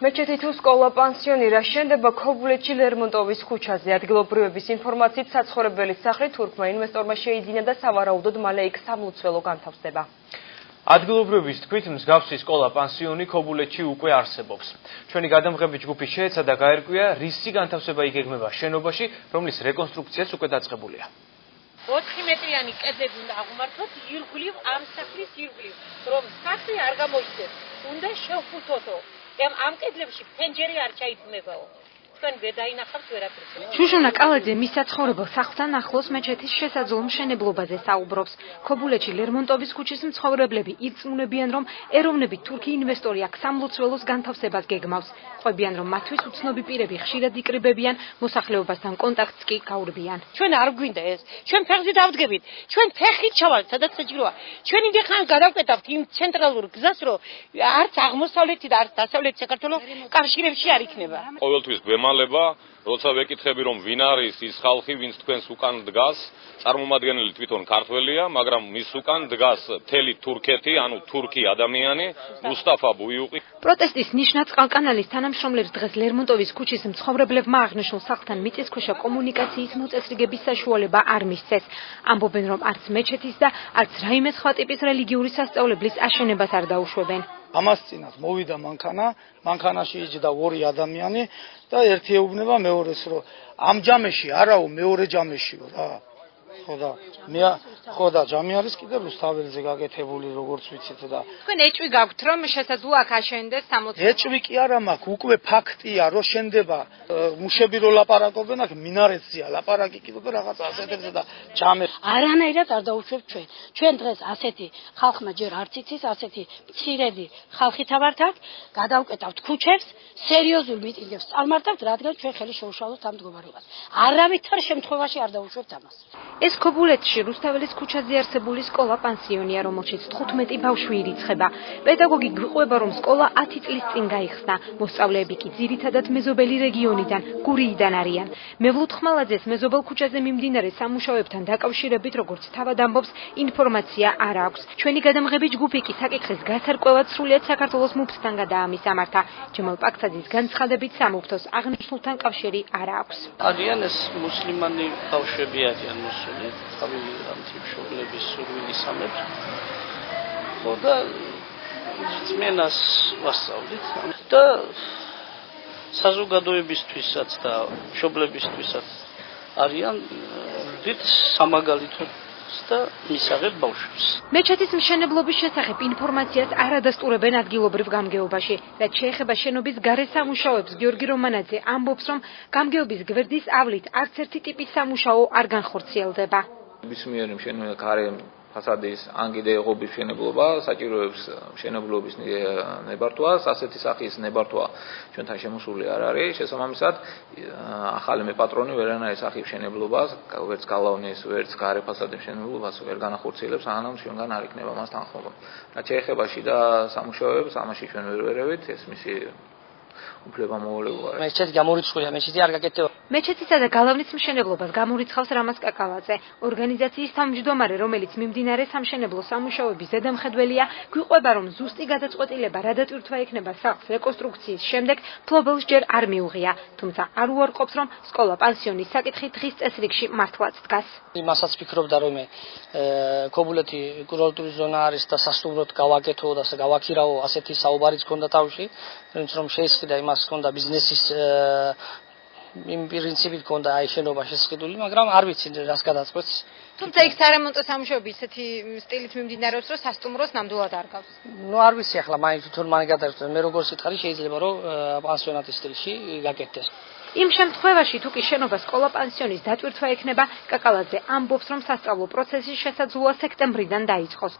მეჩეთი თუ სკოლა პანსიონი რა შენდება ქობულეთში ლერმონტოვის ქუჩაზე. ადგილობრივების ინფორმაციით საცხოვრებელი სახლი თურქმა ინვესტორმა შეიძინა და სავარაუდოდ მალე იქ სამლოცველო განთავსდება. ადგილობრივების თქმით, მსგავსი სკოლა პანსიონი ქობულეთში უკვე არსებობს. ჩვენი გადამღები ჯგუფი შეეცადა გაერკვია, რისი განთავსება იგეგმება შენობაში, რომლის რეკონსტრუქციაც უკვე დაწყებულია. 4 მეტრიანი კედლები უნდა აღმართოთ ირგვლივ ამ სახლის ირგვლივ, რომ სახლი არ გამოიქცეს. უნდა შევხუთოთო. ამ კედლებში ფენჯერი არ ჩაიქმნებაო. თქვენ გადაინახავთ ვერაფერს. შუშონა კალაძე მის საცხოვრებელ სახლთან ახლოს მეჩეთის შესაძლო მშენებლობაზე საუბრობს. ქობულეთში ლერმონტოვის ქუჩის მცხოვრებლები ირწმუნებიან, რომ ეროვნებით თურქი ინვესტორი აქ სამლოცველოს განთავსებას გეგმავს. ყვებიან, რომ მათთვის უცნობი პირები ხშირად იკრიბებიან, მოსახლეობასთან კონტაქტს კი გაურბიან. ჩვენ არ გვინდა ეს. ჩვენ ფეხზე დავდგებით. ჩვენ ფეხით ჩავალთ, სადაც საჭიროა. ჩვენ იმდენხან გადავკეტავთ იმ ცენტრალურ გზას, რომ არც აღმოსავლეთი და არც დასავლეთი საქართველოს კავშირებში არ იქნება. ყოველთვის გვემალება, როცა ვეკითხები, რომ ვინ არის ის ხალხი, ვინც თქვენს უკან დგას, წარმომადგენელი თვითონ ქართველია, მაგრამ მის უკან დგას მთელი თურქეთი, ანუ თურქი ადამიანი, მუსტაფა ბუიუყი. პროტესტის ნიშნად წყალკანალის თანამშრომლებს დღეს ლერმონტოვის ქუჩის მცხოვრებლებმა აღნიშნულ სახლთან მიწისქვეშა კომუნიკაციის მოწესრიგების საშუალება არ მისცეს. ამბობენ, რომ არც მეჩეთის და არც რაიმე სხვა ტიპის რელიგიური სასწავლებლის აშენებას არ დაუშვებენ. ამას წინათ მოვიდა მანქანაში იჯდა 2 ადამიანი და ერთი ეუბნება მეორეს, რომ ამ ჯამეში არაო მეორე ჯამეშიო რა. ხო და ჯამი არის კიდე რუსთაველზე გაკეთებული, როგორც ვიცით და თქვენ ეჭვი გაქვთ, რომ შესაძლოა აქ აშენდეს სამლოცველო? ეჭვი კი არა მაქვს, უკვე ფაქტია, რომ შენდება. მუშები რო ლაპარაკობენ, აქ მინარეთზეა ლაპარაკი კიდე და რაღაც ასეთებზე და ჯამე. არანაირად არ დაუშვებთ ჩვენ. ჩვენ დღეს ასეთი ხალხმა ჯერ არც იცის, ასეთი მცირედი ხალხითა ვართ აქ, გადავკეტავთ ქუჩებს, სერიოზულ მიტინგებს წარმართავთ, რადგან ჩვენ ხელი შეუშალოთ ამ მდგომარეობას. არავითარ შემთხვევაში არ დაუშვებთ ამას. ეს ქობულეთში რუსთაველის ქუჩაზე არსებული სკოლა პანსიონია, რომელშიც 15 ბავშვი ირიცხება. პედაგოგი გვიყვება, რომ სკოლა 10 წლის წინ გაიხსნა. მოსწავლეები კი ძირითადად მეზობელი რეგიონიდან, გურიიდან არიან. მევლუთ ხმალაძეს მეზობელ ქუჩაზე მიმდინარე სამუშაოებთან დაკავშირებით, როგორც თავად ამბობს, ინფორმაცია არ აქვს. ჩვენი გადამღები ჯგუფი კი საკითხის გასარკვევად სრულიად საქართველოს მუფთთან გადაამისამართა. ჯემალ პაკცაძის განცხადებით სამუფთოს აღნიშნულთან კავშირი არ აქვს. არიან ეს მუსლიმანი ბავშვები არიან მოსული, თავი მშობლების სურვილისამებრ. ხო და ძმენას ვასწავლით და საზოგადოებისთვისაც და მშობლებისთვისაც არიან დიდ სამაგალითო და მისაღებ ბავშვებს. მეჩეთის მშენებლობის შესახებ ინფორმაციას არ ადასტურებენ ადგილობრივ გამგეობაში. რაც შეეხება შენობის გარე სამუშაოებს, გიორგი რომანაძე ამბობს, რომ გამგეობის გვერდის ავლით არც ერთი ტიპის სამუშაო არ განხორციელდება. ნებისმიერი გარე ფასადის ანგიდეღობის მშენებლობა საჭიროებს მშენებლობის ნებართვას, ასეთი სახის ნებართვა ჩვენთან შემოსული არ არის. შესაბამისად, ახალი მეპატრონი ვერანაირ სახის მშენებლობას, ვერც გალავნის, ვერც გარე ფასადის მშენებლობას ვერ განახორციელებს, სანამ ჩვენგან არ იქნება მას თანხმობა. რაც შეეხება შიდა სამუშაოებს, ამაში ჩვენ ვერ ვერევით, ეს მისი უფლება მოვალეობაა. მეჩეთი გამორიცხულია, მეჩეთი არ გაკეთდება. მეჩეთისა და გალავნის მშენებლობას გამორიცხავს რამაზ კაკალაძე. ორგანიზაციის თავმჯდომარე, რომელიც მიმდინარე სამშენებლო სამუშაოების ზედამხედველია, გვიყვება, რომ ზუსტი გადაწყვეტილება რა დატვირთვა ექნება სახლს რეკონსტრუქციის შემდეგ, ფლობელს ჯერ არ მიუღია, თუმცა არ უარყოფს, რომ სკოლა პანსიონის საკითხი დღის წესრიგში მართლაც დგას. იმასაც ფიქრობდა, რომ ქობულეთი კურორტული ზონა არის და სასტუმროდ გავაკეთო და გავაქირაო, ასეთი საუბარიც ჰქონდა თავში, რომ შეისყიდა იმას ჰქონდა ბიზნესის იმ პრინციპით ჰქონდა აი შენობა შესყიდული, მაგრამ არ ვიცი რას გადაწყვეტს. თუმცა იქ სარემონტო სამუშაოები ისეთი სტილით მიმდინარეობს, რომ სასტუმროს ნამდვილად არ გავს. არ ვიცი ახლა მაინც თვითონ მან გადაწყვეტს, მე როგორ სითხარი შეიძლება რომ პანსიონატის სტილში გაკეთდეს. იმ შემთხვევაში თუ კი შენობა სკოლა პანსიონის დატვირთვა ექნება, კაკალაძე ამბობს, რომ სასწავლო პროცესი შესაძლოა სექტემბრიდან დაიწყოს.